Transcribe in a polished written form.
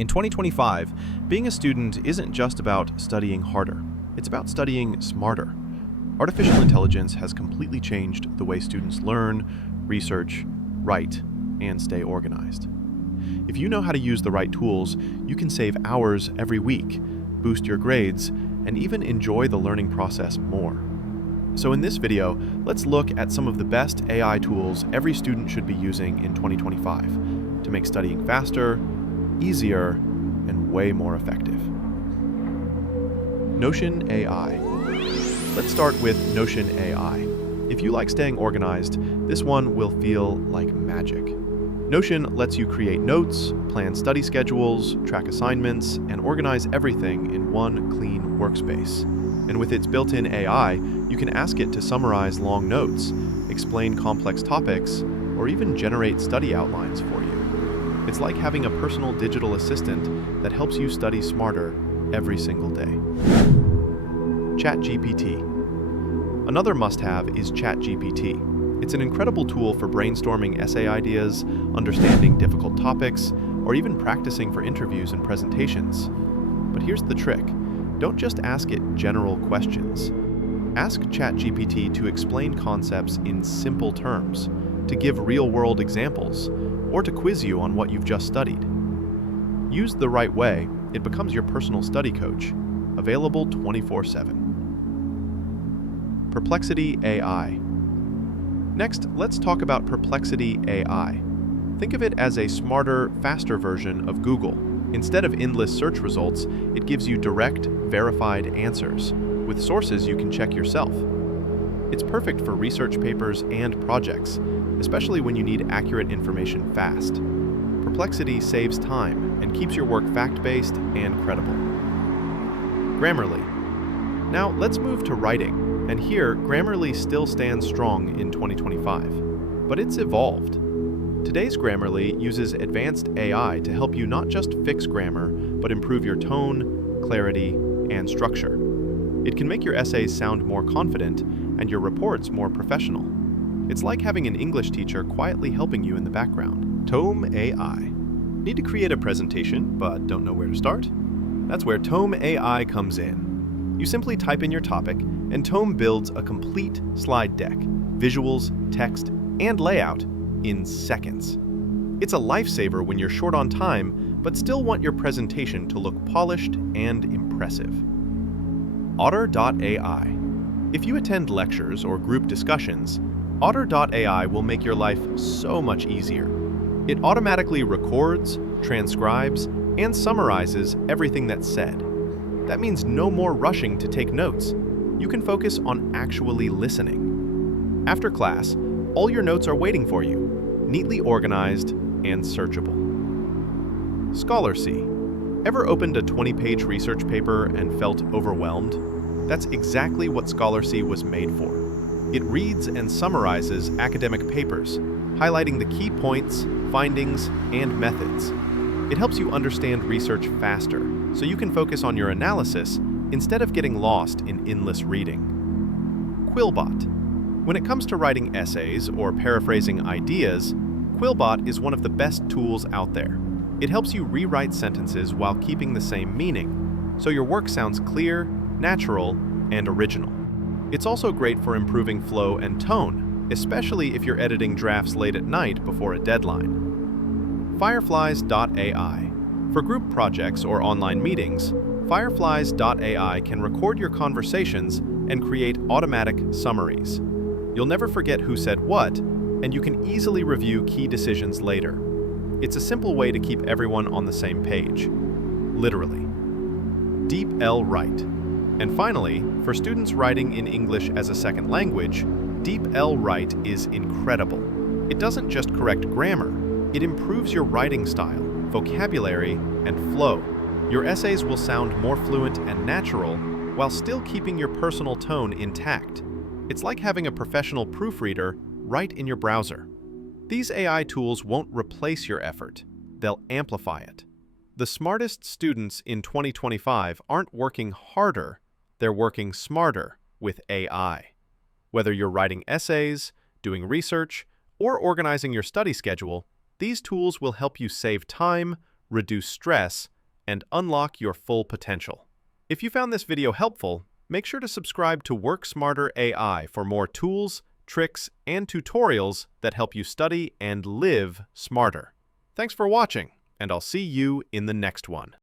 In 2025, being a student isn't just about studying harder, it's about studying smarter. Artificial intelligence has completely changed the way students learn, research, write, and stay organized. If you know how to use the right tools, you can save hours every week, boost your grades, and even enjoy the learning process more. So in this video, let's look at some of the best AI tools every student should be using in 2025 to make studying faster, easier, and way more effective. Notion AI. Let's start with Notion AI. If you like staying organized, this one will feel like magic. Notion lets you create notes, plan study schedules, track assignments, and organize everything in one clean workspace. And with its built-in AI, you can ask it to summarize long notes, explain complex topics, or even generate study outlines for you. It's like having a personal digital assistant that helps you study smarter every single day. ChatGPT. Another must-have is ChatGPT. It's an incredible tool for brainstorming essay ideas, understanding difficult topics, or even practicing for interviews and presentations. But here's the trick. Don't just ask it general questions. Ask ChatGPT to explain concepts in simple terms, to give real-world examples, or to quiz you on what you've just studied. Used the right way, it becomes your personal study coach, available 24/7. Perplexity.ai. Next, let's talk about Perplexity.ai. Think of it as a smarter, faster version of Google. Instead of endless search results, it gives you direct, verified answers, with sources you can check yourself. It's perfect for research papers and projects, especially when you need accurate information fast. Perplexity saves time and keeps your work fact-based and credible. Grammarly. Now let's move to writing, and here Grammarly still stands strong in 2025, but it's evolved. Today's Grammarly uses advanced AI to help you not just fix grammar, but improve your tone, clarity, and structure. It can make your essays sound more confident and your reports more professional. It's like having an English teacher quietly helping you in the background. Tome AI. Need to create a presentation, but don't know where to start? That's where Tome AI comes in. You simply type in your topic, and Tome builds a complete slide deck, visuals, text, and layout in seconds. It's a lifesaver when you're short on time, but still want your presentation to look polished and impressive. Otter.ai. If you attend lectures or group discussions, Otter.ai will make your life so much easier. It automatically records, transcribes, and summarizes everything that's said. That means no more rushing to take notes. You can focus on actually listening. After class, all your notes are waiting for you, neatly organized and searchable. Scholarcy. Ever opened a 20-page research paper and felt overwhelmed? That's exactly what Scholarcy was made for. It reads and summarizes academic papers, highlighting the key points, findings, and methods. It helps you understand research faster, so you can focus on your analysis instead of getting lost in endless reading. QuillBot. When it comes to writing essays or paraphrasing ideas, QuillBot is one of the best tools out there. It helps you rewrite sentences while keeping the same meaning, so your work sounds clear, natural, and original. It's also great for improving flow and tone, especially if you're editing drafts late at night before a deadline. Fireflies.ai. For group projects or online meetings, Fireflies.ai can record your conversations and create automatic summaries. You'll never forget who said what, and you can easily review key decisions later. It's a simple way to keep everyone on the same page. Literally. DeepL Write. And finally, for students writing in English as a second language, DeepL Write is incredible. It doesn't just correct grammar, it improves your writing style, vocabulary, and flow. Your essays will sound more fluent and natural while still keeping your personal tone intact. It's like having a professional proofreader right in your browser. These AI tools won't replace your effort, they'll amplify it. The smartest students in 2025 aren't working harder, they're working smarter with AI. Whether you're writing essays, doing research, or organizing your study schedule, these tools will help you save time, reduce stress, and unlock your full potential. If you found this video helpful, make sure to subscribe to Work Smarter AI for more tools, tricks, and tutorials that help you study and live smarter. Thanks for watching, and I'll see you in the next one.